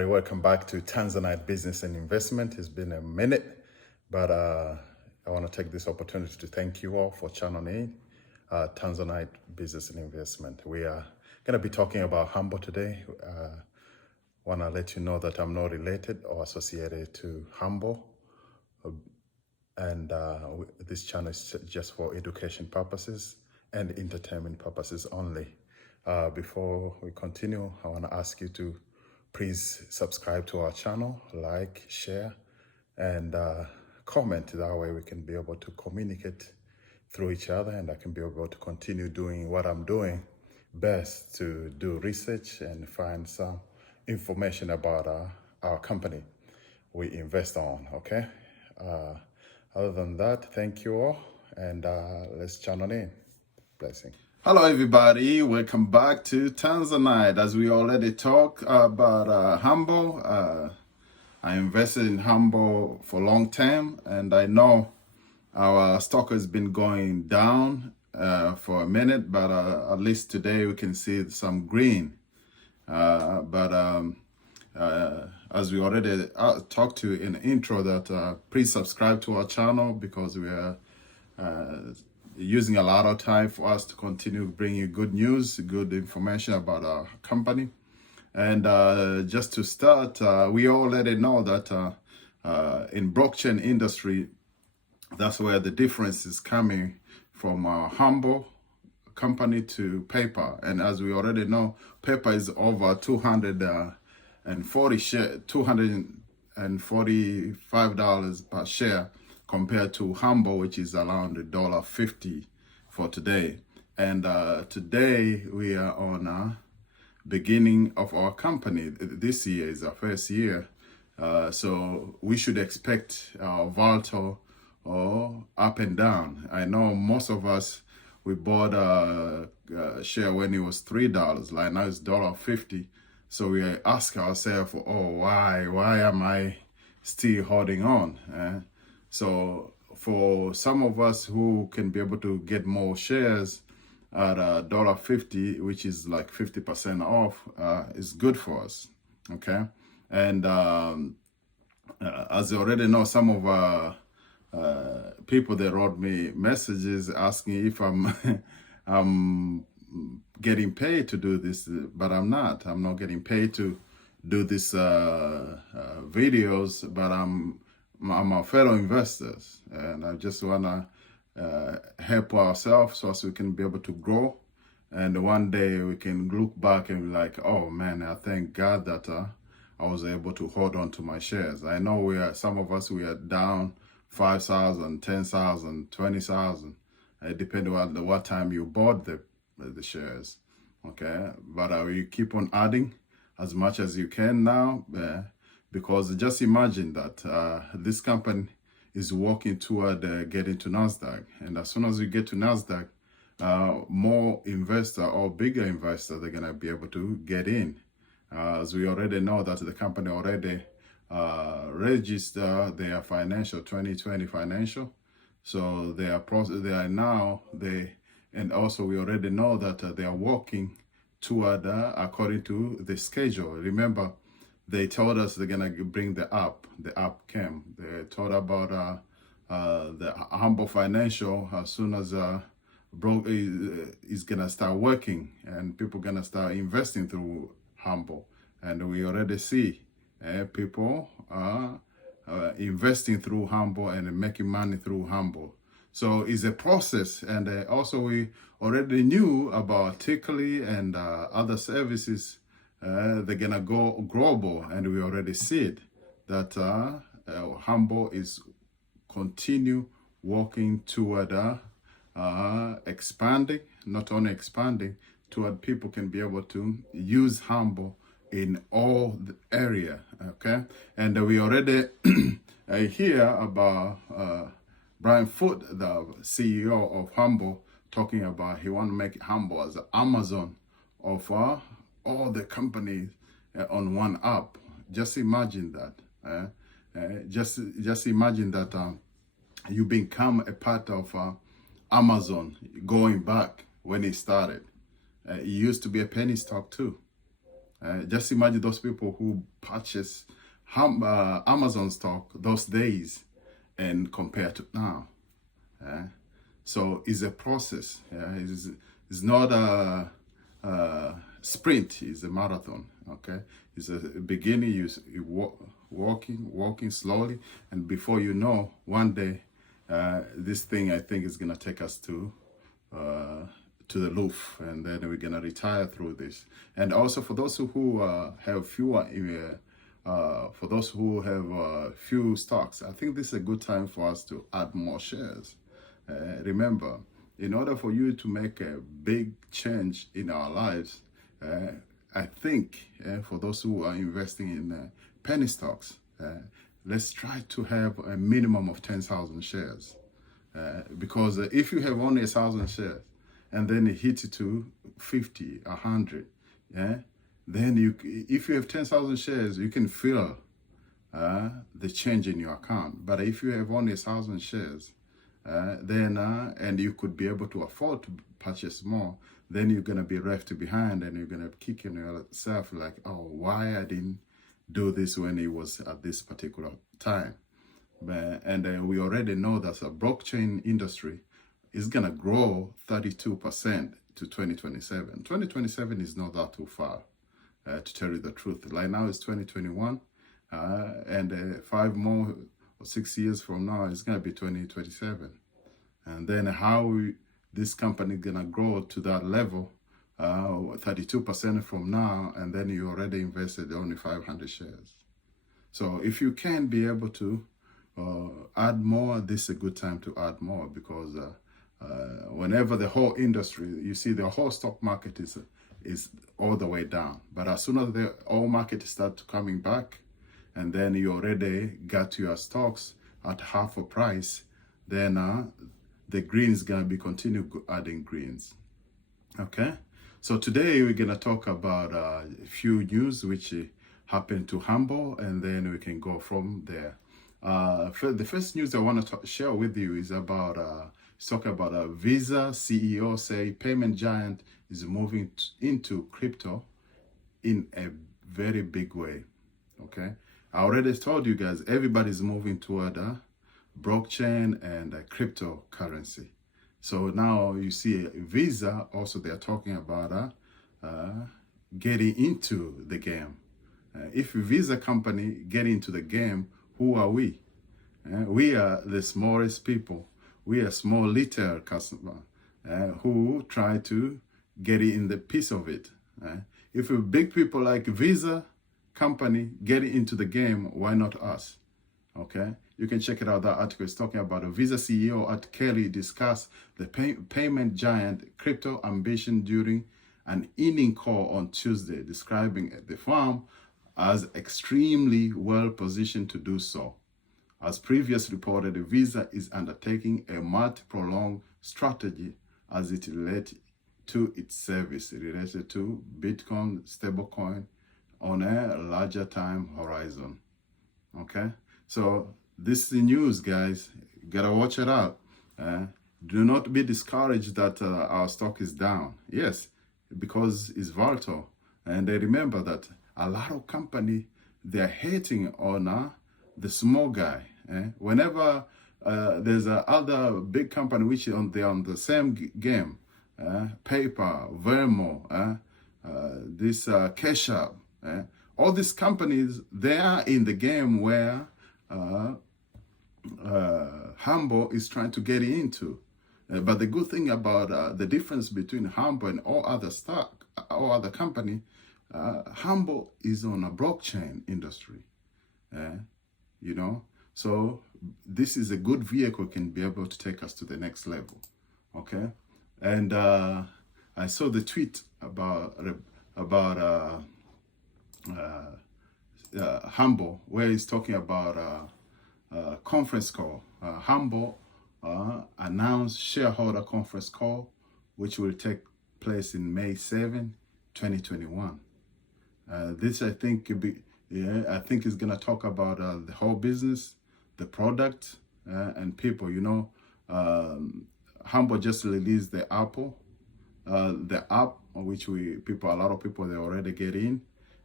everybody, welcome back to Tanzanite Business and Investment. It's been a minute, but I want to take this opportunity to thank you all for channeling in Tanzanite Business and Investment. We are going to be talking about Humbl today. Want to let you know that I'm not related or associated to Humbl, and this channel is just for education purposes and entertainment purposes only. Before we continue, I want to ask you to please subscribe to our channel, like, share, and comment. That way we can be able to communicate through each other, and I can be able to continue doing what I'm doing best, to do research and find some information about our company we invest on, okay? Other than that, thank you all, and let's channel in. Blessing. Hello everybody, welcome back to Tanzanite. As we already talked about Humbl, I invested in Humbl for a long time, and I know our stock has been going down for a minute, but at least today we can see some green. As we already talked to in the intro, that please subscribe to our channel, because we are using a lot of time for us to continue bringing you good news, good information about our company. And just to start, we already know that in blockchain industry, that's where the difference is coming from Humbl company to paper. And as we already know, paper is over $245 per share, compared to Humbl, which is around $1.50 for today. And today we are on beginning of our company. This year is our first year, so we should expect volatile or up and down. I know most of us, we bought a share when it was $3, like now it's $1.50. So we ask ourselves, oh, why am I still holding on? So for some of us who can be able to get more shares at $1.50, which is like 50% off, is good for us, okay? And as you already know, some of people, they wrote me messages asking if I'm I'm getting paid to do this, but I'm not. I'm not getting paid to do this videos, but I'm a fellow investors, and I just wanna help ourselves so as we can be able to grow, and one day we can look back and be like, oh man, I thank God that I was able to hold on to my shares. I know some of us we are down 5,000, 10,000, 20,000. It depends on what time you bought the shares, okay? But you keep on adding as much as you can now. Because just imagine that this company is working toward getting to NASDAQ. And as soon as you get to NASDAQ, more investor or bigger investor, they're going to be able to get in. As we already know that the company already registered their financial, 2020 financial. So and also we already know that they are working toward according to the schedule. Remember, they told us they're gonna bring the app. The app came. They told about the Humbl Financial as soon as is gonna start working, and people gonna start investing through Humbl. And we already see people investing through Humbl and making money through Humbl. So it's a process, and also we already knew about Tickly and other services. They're gonna go global, and we already see it, that Humbl is continue working toward expanding, not only expanding, toward people can be able to use Humbl in all the area, okay? And we already hear about Brian Foote, the CEO of Humbl, talking about he want to make Humbl as the Amazon of all the companies on one app. Just imagine that. Just imagine that you become a part of Amazon going back when it started. It used to be a penny stock too. Just imagine those people who purchase Amazon stock those days and compare to now. So it's a process. It's not a sprint, it's a marathon. Okay, it's a beginning. You walking slowly, and before you know, one day, this thing I think is gonna take us to the roof, and then we're gonna retire through this. And also for those who have fewer, for those who have few stocks, I think this is a good time for us to add more shares. Remember, in order for you to make a big change in our lives, I think for those who are investing in penny stocks, let's try to have a minimum of 10,000 shares. Because if you have only 1,000 shares and then it hits to 50, 100, then if you have 10,000 shares, you can feel the change in your account. But if you have only 1,000 shares, and you could be able to afford to purchase more, then you're going to be left behind, and you're going to kick in yourself like, oh, why I didn't do this when it was at this particular time. And we already know that the blockchain industry is going to grow 32% to 2027. 2027 is not that too far, to tell you the truth. Right now it's 2021, and 5 more or 6 years from now, it's going to be 2027. And then this company going to grow to that level, 32% from now, and then you already invested only 500 shares. So if you can be able to add more, this is a good time to add more, because whenever the whole industry, you see the whole stock market is all the way down. But as soon as the whole market starts coming back, and then you already got your stocks at half a price, then the green is going to be continue adding greens. Okay, so today we're going to talk about a few news which happened to Humbl, and then we can go from there. The first news I want to share with you is about talking about a Visa CEO say payment giant is moving into crypto in a very big way. Okay, I already told you guys everybody's moving toward blockchain and cryptocurrency. So now you see Visa also, they're talking about getting into the game. If Visa company get into the game, who are we? We are the smallest people. We are small little customer who try to get in the piece of it. If big people like Visa company get into the game, why not us? Okay, you can check it out. That article is talking about a Visa CEO at Kelly discussed the payment giant crypto ambition during an earnings call on Tuesday, describing the firm as extremely well positioned to do so. As previously reported, Visa is undertaking a multi-pronged strategy as it relates to its service related to Bitcoin stablecoin on a larger time horizon. Okay, so this is the news, guys. You gotta watch it out. Do not be discouraged that our stock is down. Yes, because it's volatile. And remember that a lot of companies, they're hating on the small guy. Whenever there's other big company which they're on the same game, PayPal, Venmo, this Cash App, all these companies, they are in the game where Humbl is trying to get into. But the good thing about the difference between Humbl and all other company, Humbl is on a blockchain industry. You know, so this is a good vehicle, can be able to take us to the next level. Okay, and I saw the tweet about Humbl, where he's talking about a conference call. Humbl announced shareholder conference call, which will take place in May 7, 2021. This, I think, I think is going to talk about the whole business, the product, and people. You know, Humbl just released the app, which a lot of people, they already get in.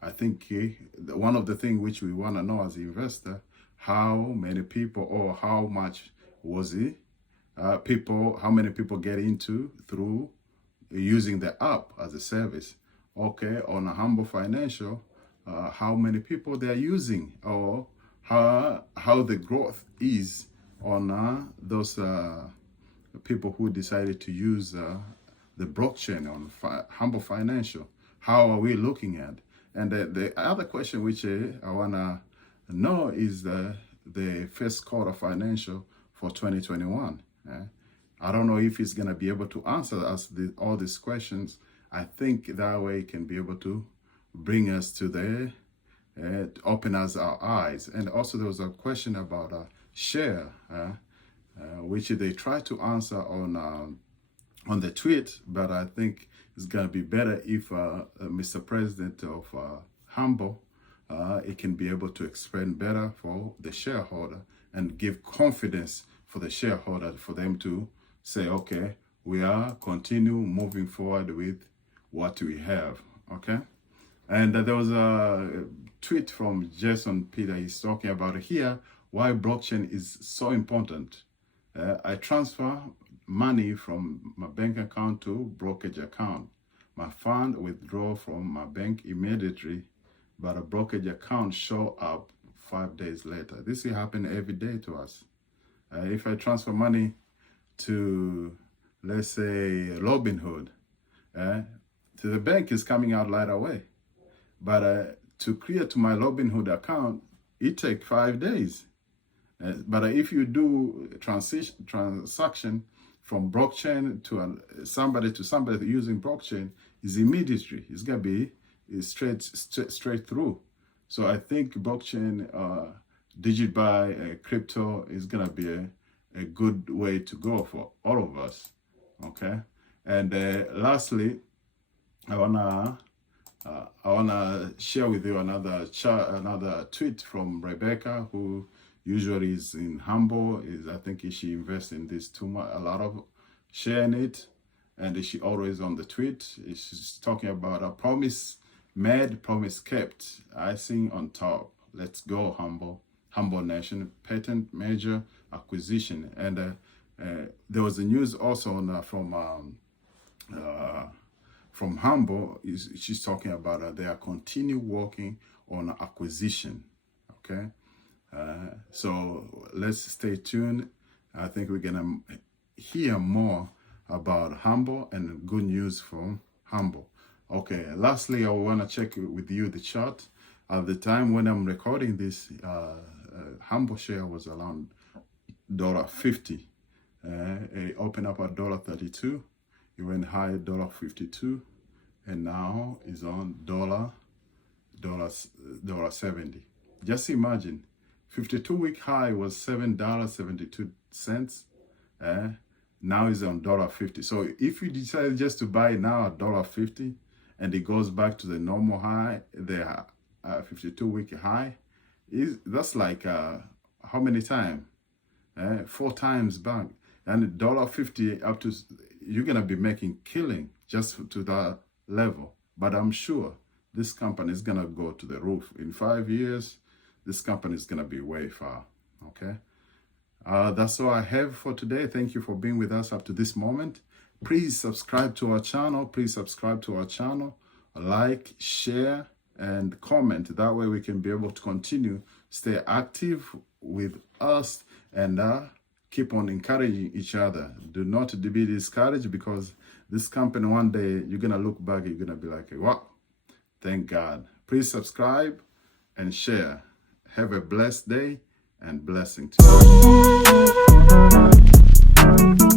I think one of the things which we want to know as an investor, how many people or how much was it how many people get into through using the app as a service. Okay, on a Humbl Financial, how many people they are using, or how the growth is on those people who decided to use the blockchain on Humbl Financial. How are we looking at? And the other question which I want to know is the first quarter financial for 2021. I don't know if he's going to be able to answer us all these questions. I think that way he can be able to bring us to the, open us our eyes. And also there was a question about share, which they tried to answer on the tweet, but I think it's going to be better if Mr. President of Humbl, it can be able to explain better for the shareholder and give confidence for the shareholder, for them to say, okay, we are continue moving forward with what we have. Okay. And there was a tweet from Jason Peter. He's talking about here why blockchain is so important. I transfer money from my bank account to brokerage account. My fund withdraw from my bank immediately, but a brokerage account show up 5 days later. This will happen every day to us. If I transfer money to, let's say, Robinhood, to the bank is coming out right away. But to create my Robinhood account, it takes 5 days. But if you do transaction from blockchain to somebody using blockchain, is immediately. It's gonna be straight through. So I think blockchain, digital crypto is gonna be a good way to go for all of us. Okay. And lastly, I wanna share with you another tweet from Rebecca, who usually is in Humbl. I think she invests in this too much, a lot of sharing it, and she always on the tweet. She's talking about a promise made, promise kept. Icing on top. Let's go, Humbl Nation. Patent major acquisition. And there was a news also on, from Humbl. She's talking about they are continue working on acquisition. Okay. So let's stay tuned. I think we're gonna hear more about Humbl and good news from Humbl. Okay, lastly, I want to check with you the chart. At the time when I'm recording this, Humbl share was around $50. It opened up at $32. It went high $52, and now is on $70. Just imagine. 52-week high was $7.72. Now is on $50. So if you decide just to buy now at $50 and it goes back to the normal high, the 52-week high, that's like how many times? 4 times back. And $50 up to, you're gonna be making killing just to that level. But I'm sure this company is gonna go to the roof in 5 years. This company is going to be way far. Okay. That's all I have for today. Thank you for being with us up to this moment. Please subscribe to our channel. Like, share, and comment. That way we can be able to continue, stay active with us, and keep on encouraging each other. Do not be discouraged, because this company, one day you're going to look back, you're going to be like, wow, thank God. Please subscribe and share. Have a blessed day and blessing to you.